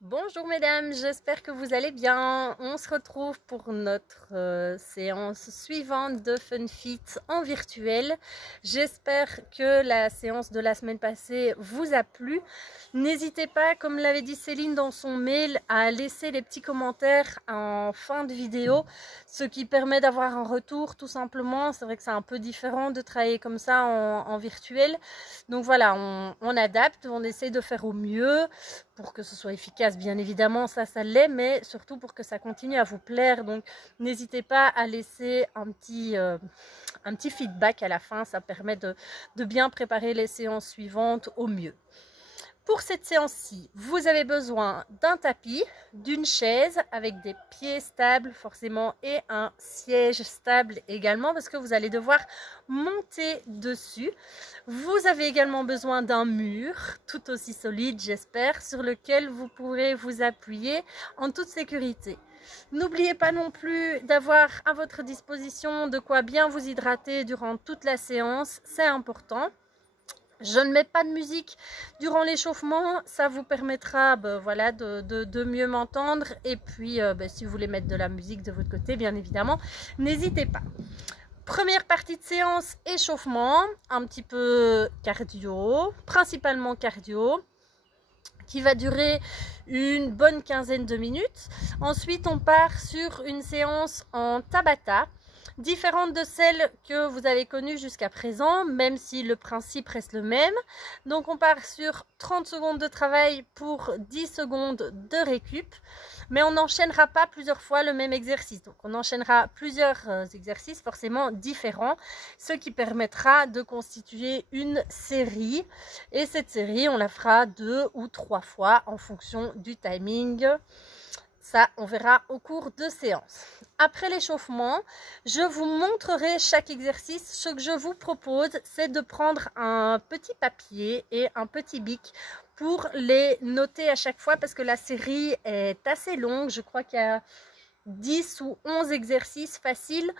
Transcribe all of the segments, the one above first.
Bonjour mesdames, j'espère que vous allez bien. On se retrouve pour notre séance suivante de FunFit en virtuel. J'espère que la séance de la semaine passée vous a plu. N'hésitez pas, comme l'avait dit Céline dans son mail, à laisser les petits commentaires en fin de vidéo, ce qui permet d'avoir un retour tout simplement. C'est vrai que c'est un peu différent de travailler comme ça en virtuel. Donc voilà, on adapte, on essaie de faire au mieux pour que ce soit efficace, bien évidemment, ça l'est, mais surtout pour que ça continue à vous plaire. Donc n'hésitez pas à laisser un petit feedback à la fin, ça permet de bien préparer les séances suivantes au mieux. Pour cette séance-ci, vous avez besoin d'un tapis, d'une chaise avec des pieds stables forcément et un siège stable également parce que vous allez devoir monter dessus. Vous avez également besoin d'un mur tout aussi solide, j'espère, sur lequel vous pourrez vous appuyer en toute sécurité. N'oubliez pas non plus d'avoir à votre disposition de quoi bien vous hydrater durant toute la séance, c'est important. Je ne mets pas de musique durant l'échauffement, ça vous permettra voilà, de mieux m'entendre. Et puis, si vous voulez mettre de la musique de votre côté, bien évidemment, n'hésitez pas. Première partie de séance, échauffement, un petit peu cardio, principalement cardio, qui va durer une bonne quinzaine de minutes. Ensuite, on part sur une séance en Tabata, différente de celle que vous avez connue jusqu'à présent, même si le principe reste le même. Donc on part sur 30 secondes de travail pour 10 secondes de récup, mais on n'enchaînera pas plusieurs fois le même exercice. Donc on enchaînera plusieurs exercices forcément différents, ce qui permettra de constituer une série. Et cette série, on la fera 2 ou 3 fois en fonction du timing. Ça, on verra au cours de séance. Après l'échauffement, je vous montrerai chaque exercice. Ce que je vous propose, c'est de prendre un petit papier et un petit bic pour les noter à chaque fois parce que la série est assez longue. Je crois qu'il y a 10 ou 11 exercices faciles.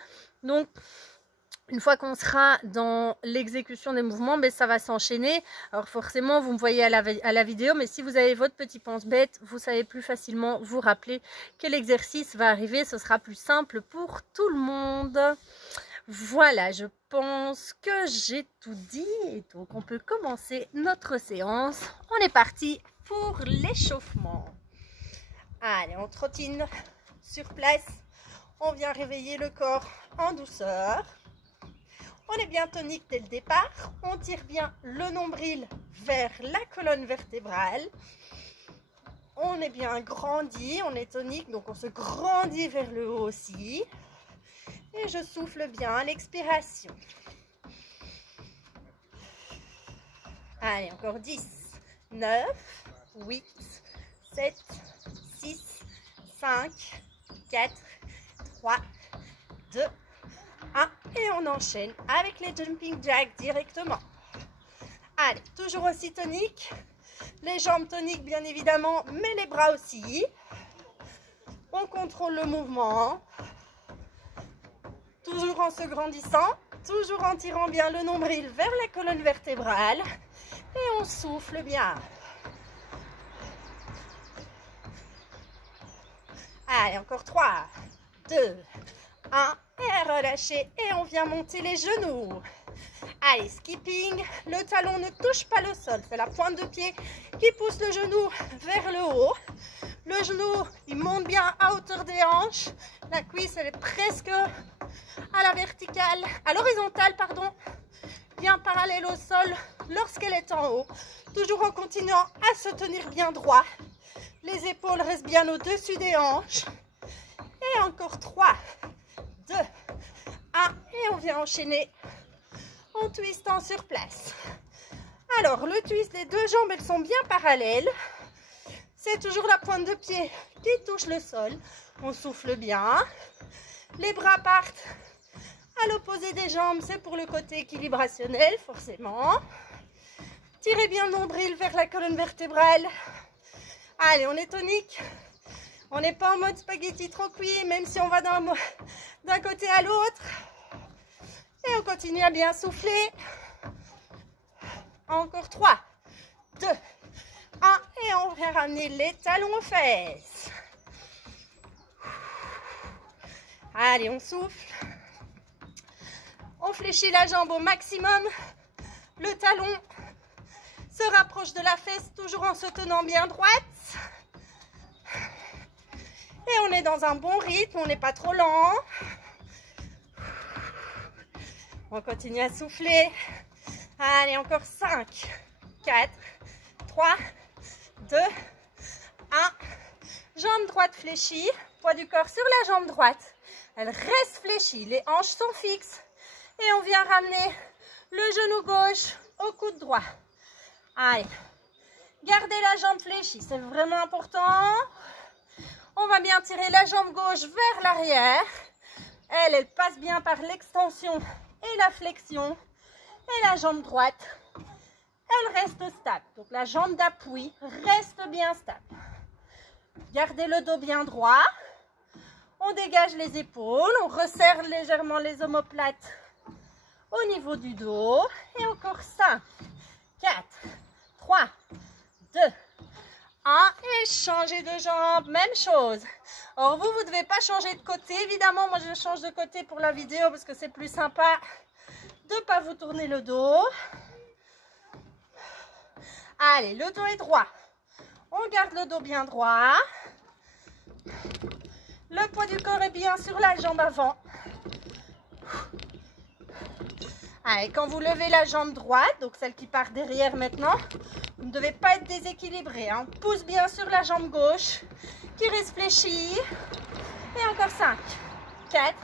Donc, une fois qu'on sera dans l'exécution des mouvements, ça va s'enchaîner. Alors forcément, vous me voyez à la vidéo, mais si vous avez votre petit pense-bête, vous savez plus facilement vous rappeler quel exercice va arriver. Ce sera plus simple pour tout le monde. Voilà, je pense que j'ai tout dit. Et donc, on peut commencer notre séance. On est parti pour l'échauffement. Allez, on trottine sur place. On vient réveiller le corps en douceur. On est bien tonique dès le départ, on tire bien le nombril vers la colonne vertébrale. On est bien grandi, on est tonique, donc on se grandit vers le haut aussi. Et je souffle bien à l'expiration. Allez, encore 10, 9, 8, 7, 6, 5, 4, 3, 2, 1 et on enchaîne avec les jumping jacks directement. Allez, toujours aussi tonique, les jambes toniques bien évidemment, mais les bras aussi. On contrôle le mouvement, toujours en se grandissant, toujours en tirant bien le nombril vers la colonne vertébrale et on souffle bien. Allez, encore 3, 2, 1 et relâchez et on vient monter les genoux. Allez, skipping, le talon ne touche pas le sol, c'est la pointe de pied qui pousse le genou vers le haut. Le genou, il monte bien à hauteur des hanches, la cuisse elle est presque à la verticale, à l'horizontale pardon, bien parallèle au sol lorsqu'elle est en haut, toujours en continuant à se tenir bien droit. Les épaules restent bien au-dessus des hanches. Et encore 3, 2, 1 et on vient enchaîner en twistant sur place. Alors le twist, les deux jambes elles sont bien parallèles, c'est toujours la pointe de pied qui touche le sol, on souffle bien, les bras partent à l'opposé des jambes, c'est pour le côté équilibrationnel forcément. Tirez bien le nombril vers la colonne vertébrale. Allez, on est tonique. On n'est pas en mode spaghetti trop cuit, même si on va d'un côté à l'autre. Et on continue à bien souffler. Encore 3, 2, 1. Et on vient ramener les talons aux fesses. Allez, on souffle. On fléchit la jambe au maximum. Le talon se rapproche de la fesse, toujours en se tenant bien droite. Et on est dans un bon rythme, on n'est pas trop lent. On continue à souffler. Allez, encore 5, 4, 3, 2, 1. Jambe droite fléchie, poids du corps sur la jambe droite. Elle reste fléchie, les hanches sont fixes. Et on vient ramener le genou gauche au coude droit. Allez, gardez la jambe fléchie, c'est vraiment important. On va bien tirer la jambe gauche vers l'arrière. Elle passe bien par l'extension et la flexion. Et la jambe droite, elle reste stable. Donc la jambe d'appui reste bien stable. Gardez le dos bien droit. On dégage les épaules. On resserre légèrement les omoplates au niveau du dos. Et encore 5, 4, 3, 2, 1. Et changer de jambe. Même chose. Alors vous ne devez pas changer de côté. Évidemment, moi je change de côté pour la vidéo parce que c'est plus sympa de ne pas vous tourner le dos. Allez, le dos est droit. On garde le dos bien droit. Le poids du corps est bien sur la jambe avant. Allez, quand vous levez la jambe droite, donc celle qui part derrière maintenant, vous ne devez pas être déséquilibré. Hein. On pousse bien sur la jambe gauche qui reste fléchie. Et encore 5, 4,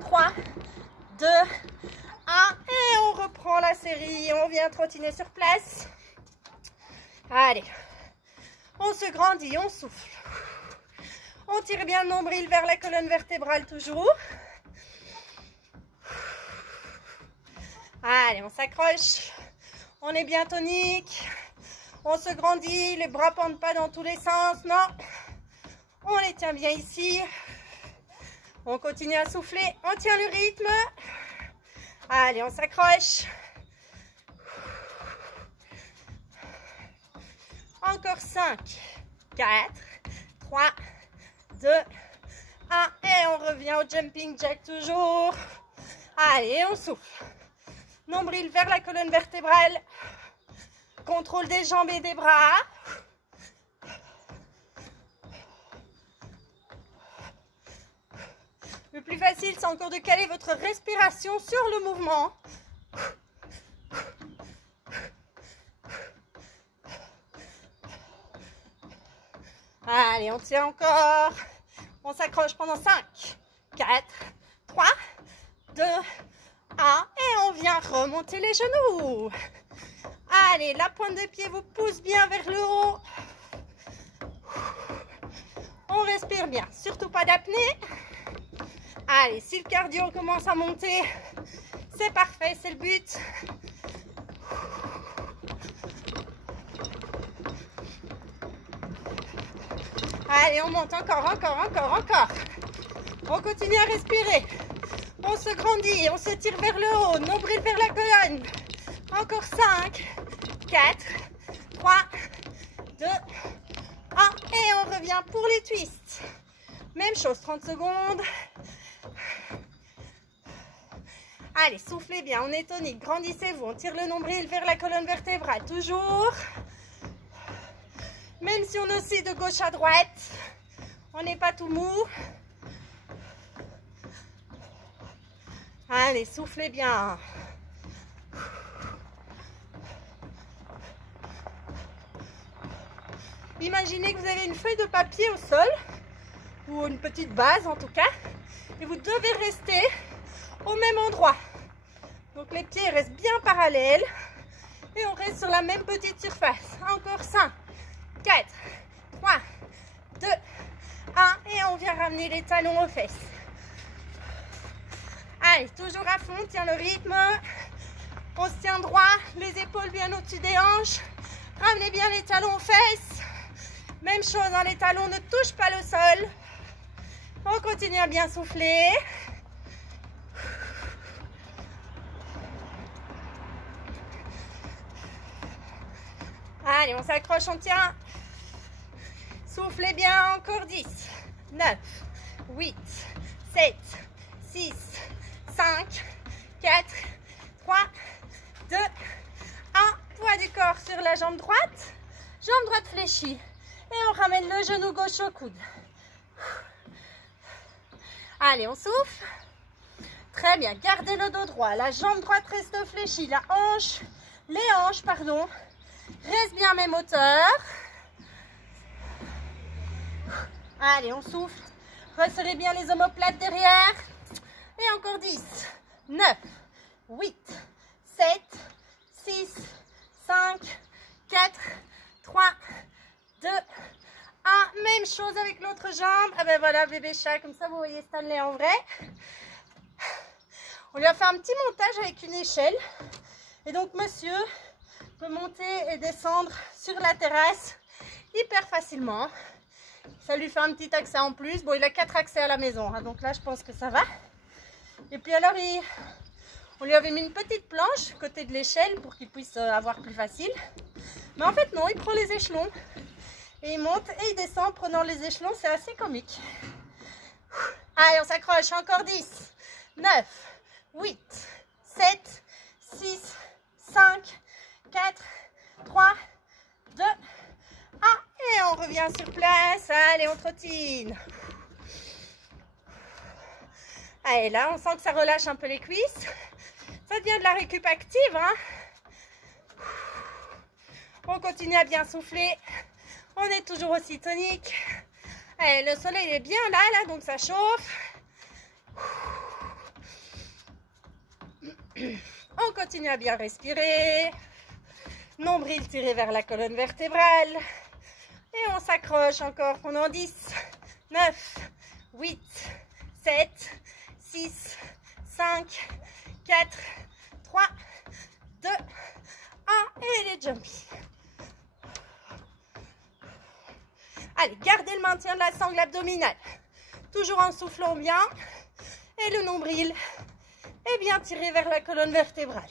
3, 2, 1. Et on reprend la série. On vient trottiner sur place. Allez, on se grandit, on souffle. On tire bien le nombril vers la colonne vertébrale toujours. Allez, on s'accroche. On est bien tonique. On se grandit. Les bras ne pendent pas dans tous les sens. Non. On les tient bien ici. On continue à souffler. On tient le rythme. Allez, on s'accroche. Encore 5, 4, 3, 2, 1. Et on revient au jumping jack toujours. Allez, on souffle. Nombril vers la colonne vertébrale. Contrôle des jambes et des bras. Le plus facile, c'est encore de caler votre respiration sur le mouvement. Allez, on tient encore. On s'accroche pendant 5, 4, 3, 2, 1. Et on vient remonter les genoux. Allez, la pointe de pied vous pousse bien vers le haut. On respire bien, surtout pas d'apnée. Allez, si le cardio commence à monter, c'est parfait, c'est le but. Allez, on monte encore. On continue à respirer. On se grandit, on se tire vers le haut, nombril vers la colonne. Encore 5, 4, 3, 2, 1. Et on revient pour les twists. Même chose, 30 secondes. Allez, soufflez bien, on est tonique, grandissez-vous. On tire le nombril vers la colonne vertébrale, toujours. Même si on oscille de gauche à droite, on n'est pas tout mou. Allez, soufflez bien. Imaginez que vous avez une feuille de papier au sol, ou une petite base en tout cas, et vous devez rester au même endroit. Donc les pieds restent bien parallèles, et on reste sur la même petite surface. Encore 5, 4, 3, 2, 1, et on vient ramener les talons aux fesses. Allez, toujours à fond, on tient le rythme. On se tient droit, les épaules bien au-dessus des hanches. Ramenez bien les talons aux fesses. Même chose, hein, les talons ne touchent pas le sol. On continue à bien souffler. Allez, on s'accroche, on tient. Soufflez bien, encore 10, 9, 8, 7, 6, 5, 4, 3, 2, 1. Poids du corps sur la jambe droite. Jambe droite fléchie. Et on ramène le genou gauche au coude. Allez, on souffle. Très bien, gardez le dos droit. La jambe droite reste fléchie. Les hanches, pardon, restent bien à même hauteur. Allez, on souffle. Resserrez bien les omoplates derrière. Et encore 10, 9, 8, 7, 6, 5, 4, 3, 2, 1. Même chose avec l'autre jambe. Ah ben voilà, bébé chat, comme ça vous voyez Stanley en vrai. On lui a fait un petit montage avec une échelle. Et donc monsieur peut monter et descendre sur la terrasse hyper facilement. Ça lui fait un petit accès en plus. Bon, il a 4 accès à la maison, hein, donc là je pense que ça va. Et puis alors on lui avait mis une petite planche côté de l'échelle pour qu'il puisse avoir plus facile. Mais en fait non, il prend les échelons. Et il monte et il descend en prenant les échelons, c'est assez comique. Allez, on s'accroche, encore 10, 9, 8, 7, 6, 5, 4, 3, 2, 1. Et on revient sur place. Allez, on trottine. Allez, là, on sent que ça relâche un peu les cuisses. Ça devient de la récup active, hein. On continue à bien souffler. On est toujours aussi tonique. Allez, le soleil est bien là, donc ça chauffe. On continue à bien respirer. Nombril tiré vers la colonne vertébrale. Et on s'accroche encore pendant 10, 9, 8, 7, 6, 5, 4, 3, 2, 1. Et les jumpies. Allez, gardez le maintien de la sangle abdominale. Toujours en soufflant bien. Et le nombril est bien tiré vers la colonne vertébrale.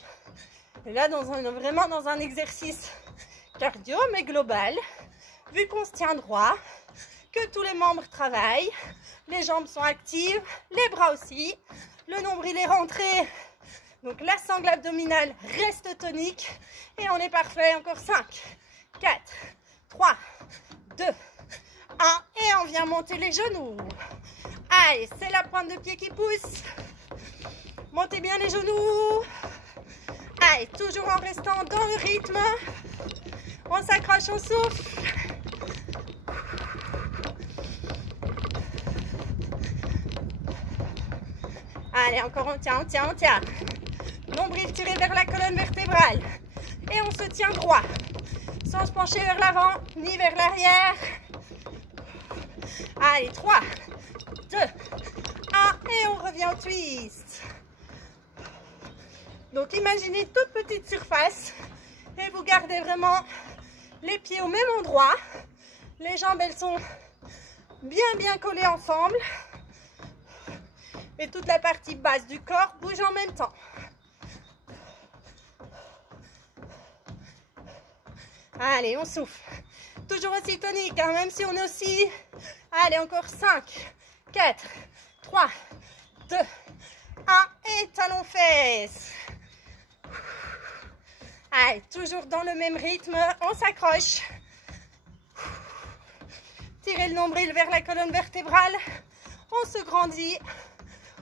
Et là, vraiment dans un exercice cardio, mais global. Vu qu'on se tient droit, que tous les membres travaillent, les jambes sont actives, les bras aussi, le nombril est rentré. Donc la sangle abdominale reste tonique. Et on est parfait. Encore 5, 4, 3, 2, 1. Et on vient monter les genoux. Allez, c'est la pointe de pied qui pousse. Montez bien les genoux. Allez, toujours en restant dans le rythme. On s'accroche, on souffle. Allez, encore on tient, on tient, on tient. Nombril tiré vers la colonne vertébrale. Et on se tient droit. Sans se pencher vers l'avant, ni vers l'arrière. Allez, 3, 2, 1. Et on revient au twist. Donc imaginez toute petite surface. Et vous gardez vraiment les pieds au même endroit. Les jambes, elles sont bien collées ensemble. Et toute la partie basse du corps bouge en même temps. Allez, on souffle. Toujours aussi tonique, hein, même si on est aussi... Allez, encore 5, 4, 3, 2, 1. Et talons fesses. Allez, toujours dans le même rythme, on s'accroche. Tirez le nombril vers la colonne vertébrale. On se grandit.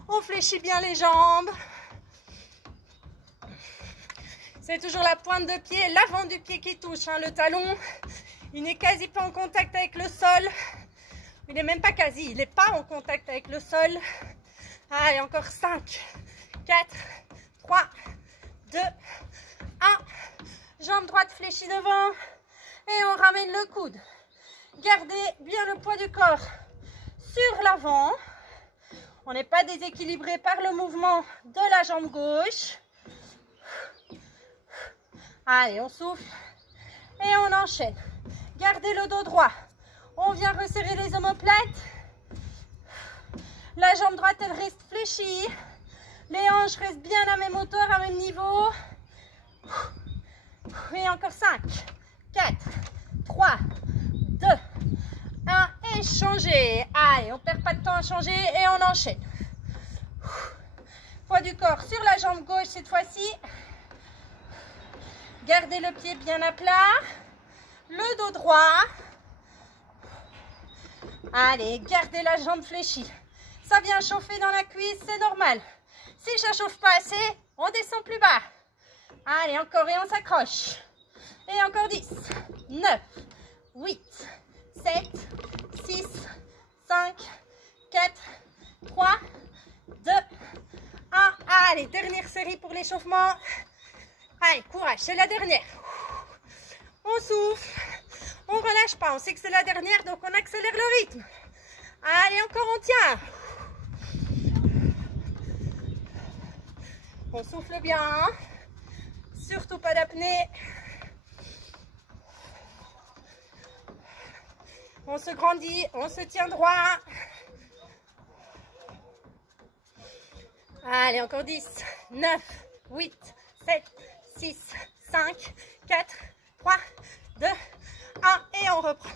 On fléchit bien les jambes. C'est toujours la pointe de pied, l'avant du pied qui touche, hein, le talon. Il n'est quasi pas en contact avec le sol. Il n'est même pas quasi, il n'est pas en contact avec le sol. Allez, encore 5, 4, 3, 2, 1. Jambe droite fléchie devant. Et on ramène le coude. Gardez bien le poids du corps sur l'avant. On n'est pas déséquilibré par le mouvement de la jambe gauche. Allez, on souffle et on enchaîne. Gardez le dos droit. On vient resserrer les omoplates. La jambe droite, elle reste fléchie. Les hanches restent bien à la même hauteur, à même niveau. Et encore 5, 4, 3, 2, 1. changer. Allez, on perd pas de temps à changer et on enchaîne. Poids du corps sur la jambe gauche cette fois-ci. Gardez le pied bien à plat. Le dos droit. Allez, gardez la jambe fléchie. Ça vient chauffer dans la cuisse, c'est normal. Si ça chauffe pas assez, on descend plus bas. Allez, encore et on s'accroche. Et encore 10, 9, 8, 7, 6, 5, 4, 3, 2, 1. Allez, dernière série pour l'échauffement. Allez, courage, c'est la dernière. On souffle, on relâche pas. On sait que c'est la dernière, donc on accélère le rythme. Allez, encore, on tient. On souffle bien, hein? Surtout pas d'apnée. On se grandit, on se tient droit. Allez, encore 10, 9, 8, 7, 6, 5, 4, 3, 2, 1. Et on reprend.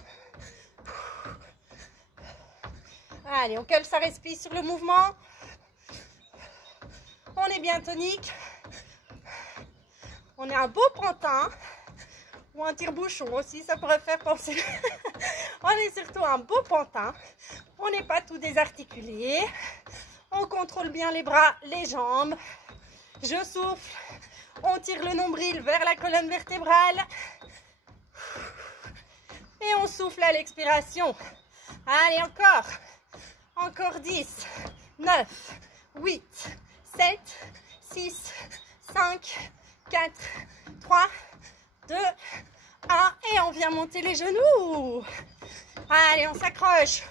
Allez, on cale sa respiration sur le mouvement. On est bien tonique. On est un beau pantin. Ou un tire-bouchon aussi, ça pourrait faire penser. On est surtout un beau pantin. On n'est pas tout désarticulé. On contrôle bien les bras, les jambes. Je souffle. On tire le nombril vers la colonne vertébrale. Et on souffle à l'expiration. Allez, encore. Encore 10, 9, 8, 7, 6, 5, 4, 3, 2, 1. Et on vient monter les genoux. Allez, on s'accroche.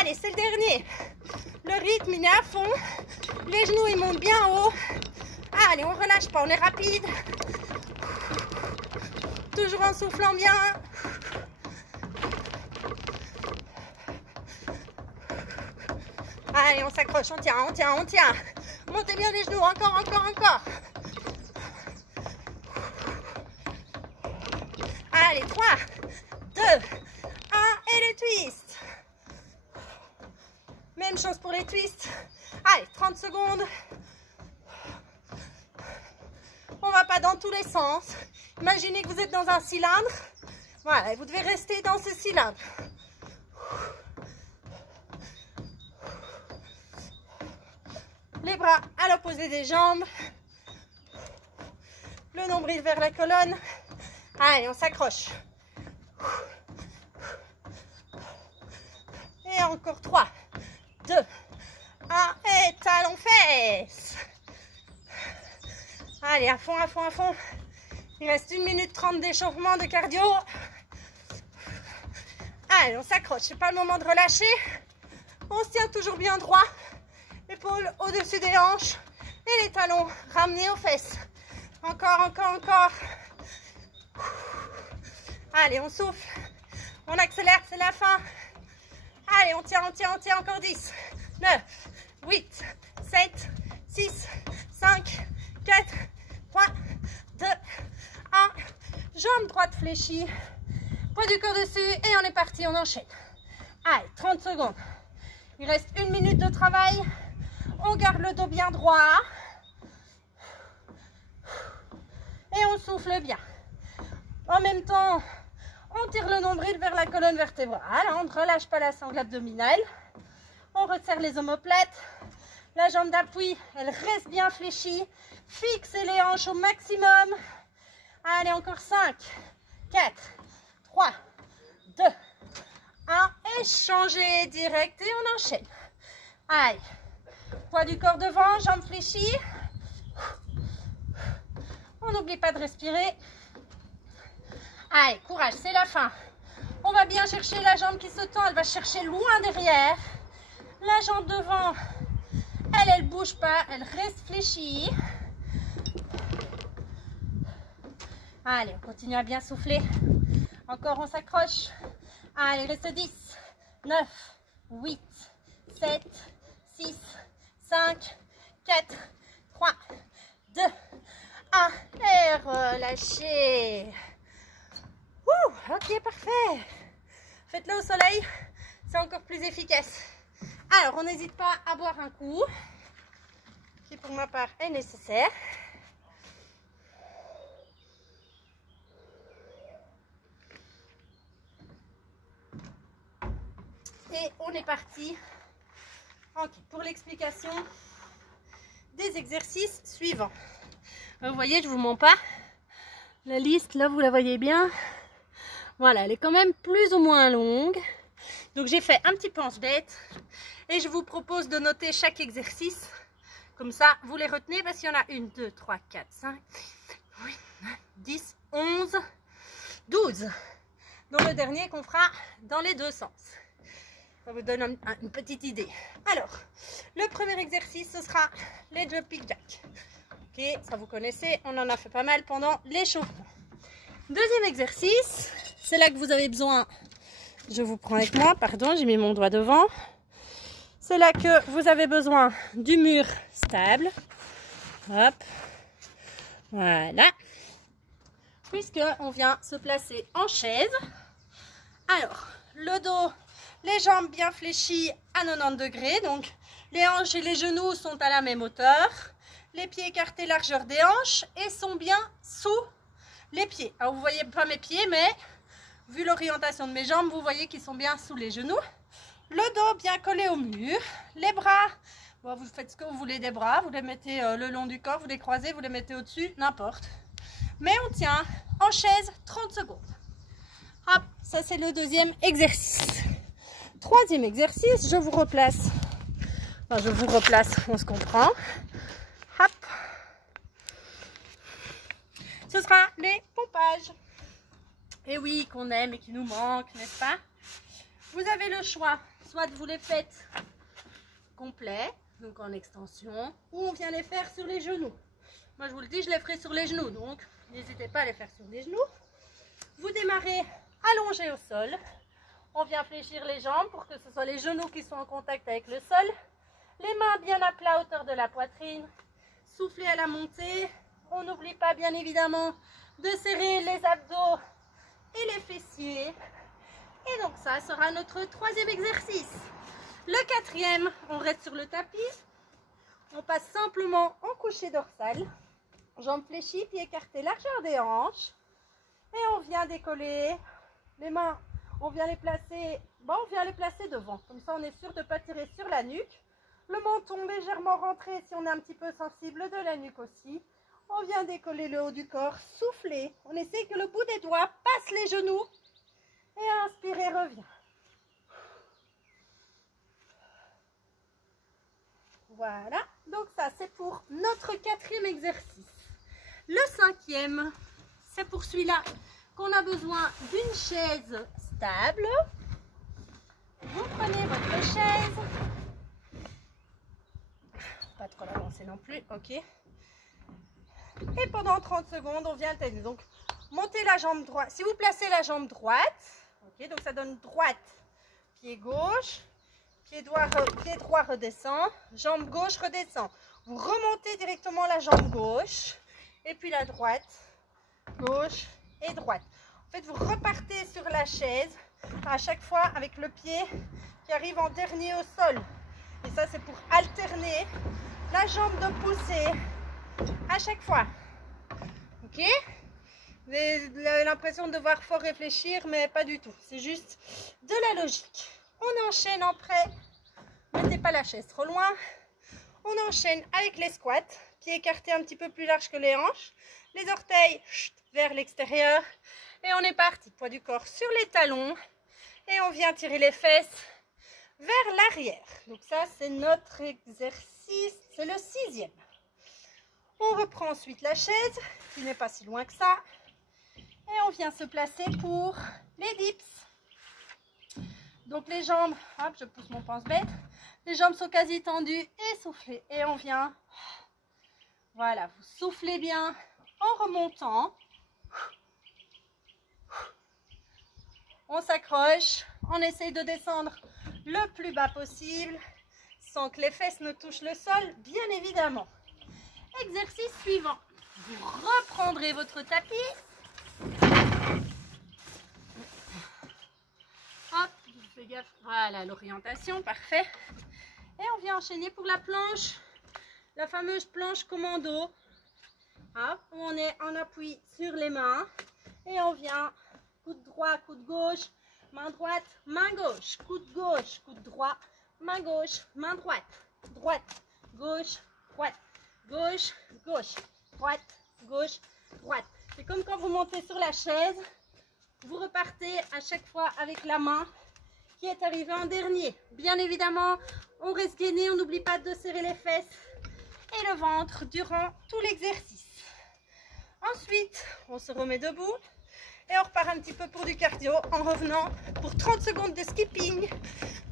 Allez, c'est le dernier. Le rythme, il est à fond. Les genoux, ils montent bien haut. Allez, on relâche pas, on est rapide. Toujours en soufflant bien. Allez, on s'accroche, on tient, on tient, on tient. Montez bien les genoux, encore, encore, encore. Allez, 3, 2, 1 et le twist. Même chose pour les twists. Allez, 30 secondes. On ne va pas dans tous les sens. Imaginez que vous êtes dans un cylindre. Voilà, et vous devez rester dans ce cylindre. Les bras à l'opposé des jambes. Le nombril vers la colonne. Allez, on s'accroche. Et encore 3, 2, 1. Et talons fesses. Allez, à fond, à fond, à fond. Il reste 1 minute 30 d'échauffement de cardio. Allez, on s'accroche. C'est pas le moment de relâcher. On se tient toujours bien droit. Épaules au-dessus des hanches. Et les talons ramenés aux fesses. Encore, encore, encore. Allez, on souffle. On accélère, c'est la fin. Allez, on tient, on tient, on tient. Encore 10, 9, 8, 7, 6, 5, 4, 3, 2, 1. Jambe droite fléchie. Poids du corps dessus. Et on est parti, on enchaîne. Allez, 30 secondes. Il reste 1 minute de travail. On garde le dos bien droit. Et on souffle bien. En même temps, on tire le nombril vers la colonne vertébrale. On ne relâche pas la sangle abdominale. On resserre les omoplates. La jambe d'appui, elle reste bien fléchie. Fixez les hanches au maximum. Allez, encore 5, 4, 3, 2, 1. Et changez direct et on enchaîne. Allez. Poids du corps devant, jambes fléchies. On n'oublie pas de respirer. Allez, courage, c'est la fin. On va bien chercher la jambe qui se tend. Elle va chercher loin derrière. La jambe devant, elle bouge pas. Elle reste fléchie. Allez, on continue à bien souffler. Encore, on s'accroche. Allez, il reste 10, 9, 8, 7, 6, 5, 4, 3, 2, 1. Et relâchez. Ok, parfait. Faites-le au soleil, c'est encore plus efficace. Alors, on n'hésite pas à boire un coup, qui pour ma part est nécessaire. Et on est parti. Ok, pour l'explication des exercices suivants. Vous voyez, je vous mens pas. La liste, là, vous la voyez bien. Voilà, elle est quand même plus ou moins longue. Donc, j'ai fait un petit pense-bête. Et je vous propose de noter chaque exercice. Comme ça, vous les retenez parce qu'il y en a 1, 2, 3, 4, 5, 8, 9, 10, 11, 12. Donc, le dernier qu'on fera dans les deux sens. Ça vous donne une petite idée. Alors, le premier exercice, ce sera les jumping jacks. Ok, ça vous connaissez, on en a fait pas mal pendant l'échauffement. Deuxième exercice, c'est là que vous avez besoin, je vous prends avec moi, pardon, j'ai mis mon doigt devant. C'est là que vous avez besoin du mur stable. Hop, voilà. Puisqu'on vient se placer en chaise. Alors, le dos, les jambes bien fléchies à 90 degrés. Donc, les hanches et les genoux sont à la même hauteur. Les pieds écartés largeur des hanches et sont bien sous les pieds. Alors, vous ne voyez pas mes pieds, mais vu l'orientation de mes jambes, vous voyez qu'ils sont bien sous les genoux. Le dos bien collé au mur. Les bras, bon, vous faites ce que vous voulez des bras. Vous les mettez le long du corps, vous les croisez, vous les mettez au-dessus, n'importe. Mais on tient en chaise 30 secondes. Hop, ça c'est le deuxième exercice. Troisième exercice, je vous replace. Enfin, je vous replace, on se comprend. Hop. Ce sera les pompages. Et oui, qu'on aime et qui nous manque, n'est-ce pas? Vous avez le choix, soit vous les faites complets, donc en extension, ou on vient les faire sur les genoux. Moi, je vous le dis, je les ferai sur les genoux, donc n'hésitez pas à les faire sur les genoux. Vous démarrez allongé au sol. On vient fléchir les jambes pour que ce soit les genoux qui sont en contact avec le sol. Les mains bien à plat à hauteur de la poitrine. Soufflez à la montée. On n'oublie pas bien évidemment de serrer les abdos et les fessiers. Et donc ça sera notre troisième exercice. Le quatrième, on reste sur le tapis. On passe simplement en couché dorsal. Jambes fléchies, pieds écartés, largeur des hanches. Et on vient décoller les mains. On vient les placer, on vient les placer devant. Comme ça, on est sûr de ne pas tirer sur la nuque. Le menton légèrement rentré si on est un petit peu sensible de la nuque aussi. On vient décoller le haut du corps, souffler. On essaie que le bout des doigts passe les genoux. Et inspirez, revient. Voilà. Donc ça, c'est pour notre quatrième exercice. Le cinquième, c'est pour celui-là qu'on a besoin d'une chaise stable. Vous prenez votre chaise. Pas trop l'avancer non plus, ok. Et pendant 30 secondes, on vient le tenir. Donc, montez la jambe droite. Si vous placez la jambe droite, ok, donc ça donne droite, pied gauche, pied droit redescend, jambe gauche redescend. Vous remontez directement la jambe gauche, et puis la droite, gauche et droite. En fait, vous repartez sur la chaise à chaque fois avec le pied qui arrive en dernier au sol. Et ça, c'est pour alterner la jambe de poussée à chaque fois. Ok? Vous avez l'impression de devoir fort réfléchir, mais pas du tout. C'est juste de la logique. On enchaîne en prêt. Mettez pas la chaise trop loin. On enchaîne avec les squats. Pieds écartés un petit peu plus large que les hanches. Les orteils vers l'extérieur. Et on est parti. Poids du corps sur les talons. Et on vient tirer les fesses vers l'arrière. Donc ça, c'est notre exercice. C'est le sixième. On reprend ensuite la chaise, qui n'est pas si loin que ça. Et on vient se placer pour les dips. Donc les jambes, hop, je pousse mon pense-bête. Les jambes sont quasi tendues et soufflez. Et on vient, voilà, vous soufflez bien en remontant. On s'accroche, on essaye de descendre le plus bas possible, sans que les fesses ne touchent le sol, bien évidemment. Exercice suivant. Vous reprendrez votre tapis. Hop. gaffe. Voilà l'orientation, parfait. Et on vient enchaîner pour la planche, la fameuse planche commando. Hop, on est en appui sur les mains et on vient coude droit, coude gauche, main droite, main gauche, coude gauche, coude droit, main gauche, main droite, droite, gauche, droite, gauche, gauche, droite, gauche, droite. C'est comme quand vous montez sur la chaise, vous repartez à chaque fois avec la main qui est arrivée en dernier. Bien évidemment, on reste gainé, on n'oublie pas de serrer les fesses et le ventre durant tout l'exercice. Ensuite, on se remet debout et on repart un petit peu pour du cardio en revenant pour 30 secondes de skipping.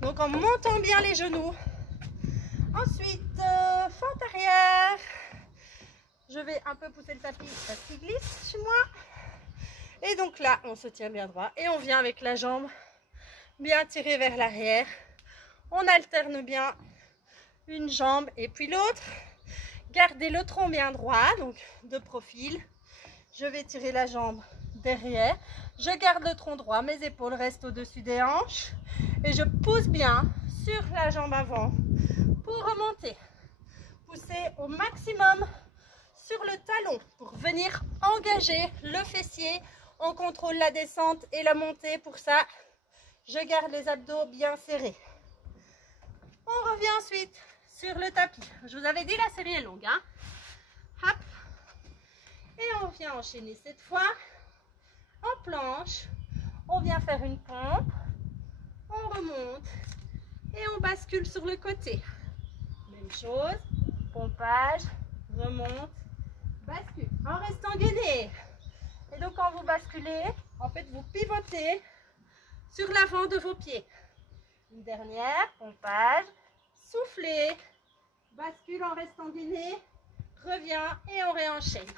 Donc en montant bien les genoux. Ensuite, fente arrière. Je vais un peu pousser le tapis parce qu'il glisse chez moi. Et donc là, on se tient bien droit et on vient avec la jambe bien tirée vers l'arrière. On alterne bien une jambe et puis l'autre. Gardez le tronc bien droit, donc de profil. Je vais tirer la jambe derrière. Je garde le tronc droit, mes épaules restent au-dessus des hanches. Et je pousse bien sur la jambe avant pour remonter. Poussez au maximum sur le talon pour venir engager le fessier. On contrôle la descente et la montée. Pour ça, je garde les abdos bien serrés. On revient ensuite sur le tapis. Je vous avais dit, la série est longue. Hein? Hop. Et on vient enchaîner cette fois en planche. On vient faire une pompe. On remonte et on bascule sur le côté. Même chose. Pompage, remonte, bascule. En restant gainé. Et donc quand vous basculez, en fait vous pivotez sur l'avant de vos pieds. Une dernière, pompage, soufflez, bascule en restant gainé, revient et on réenchaîne.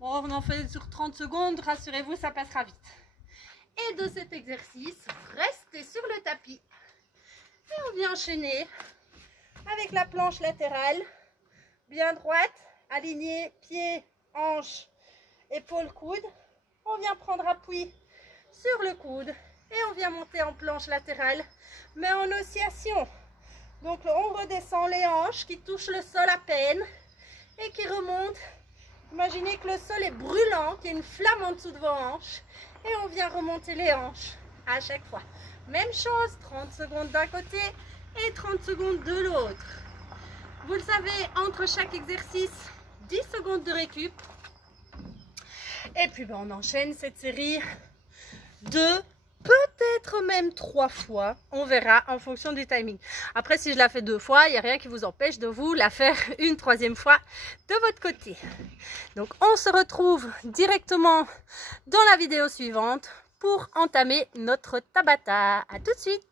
Bon, on en fait sur 30 secondes, rassurez-vous, ça passera vite. Et de cet exercice, restez sur le tapis. Et on vient enchaîner avec la planche latérale, bien droite, alignée, pied, hanche, épaule, coude. On vient prendre appui sur le coude et on vient monter en planche latérale, mais en oscillation. Donc on redescend les hanches qui touchent le sol à peine et qui remontent. Imaginez que le sol est brûlant, qu'il y a une flamme en dessous de vos hanches et on vient remonter les hanches à chaque fois. Même chose, 30 secondes d'un côté et 30 secondes de l'autre. Vous le savez, entre chaque exercice, 10 secondes de récup. Et puis on enchaîne cette série de peut-être même 3 fois. On verra en fonction du timing. Après, si je la fais 2 fois, il n'y a rien qui vous empêche de vous la faire une 3e fois de votre côté. Donc on se retrouve directement dans la vidéo suivante pour entamer notre Tabata. À tout de suite!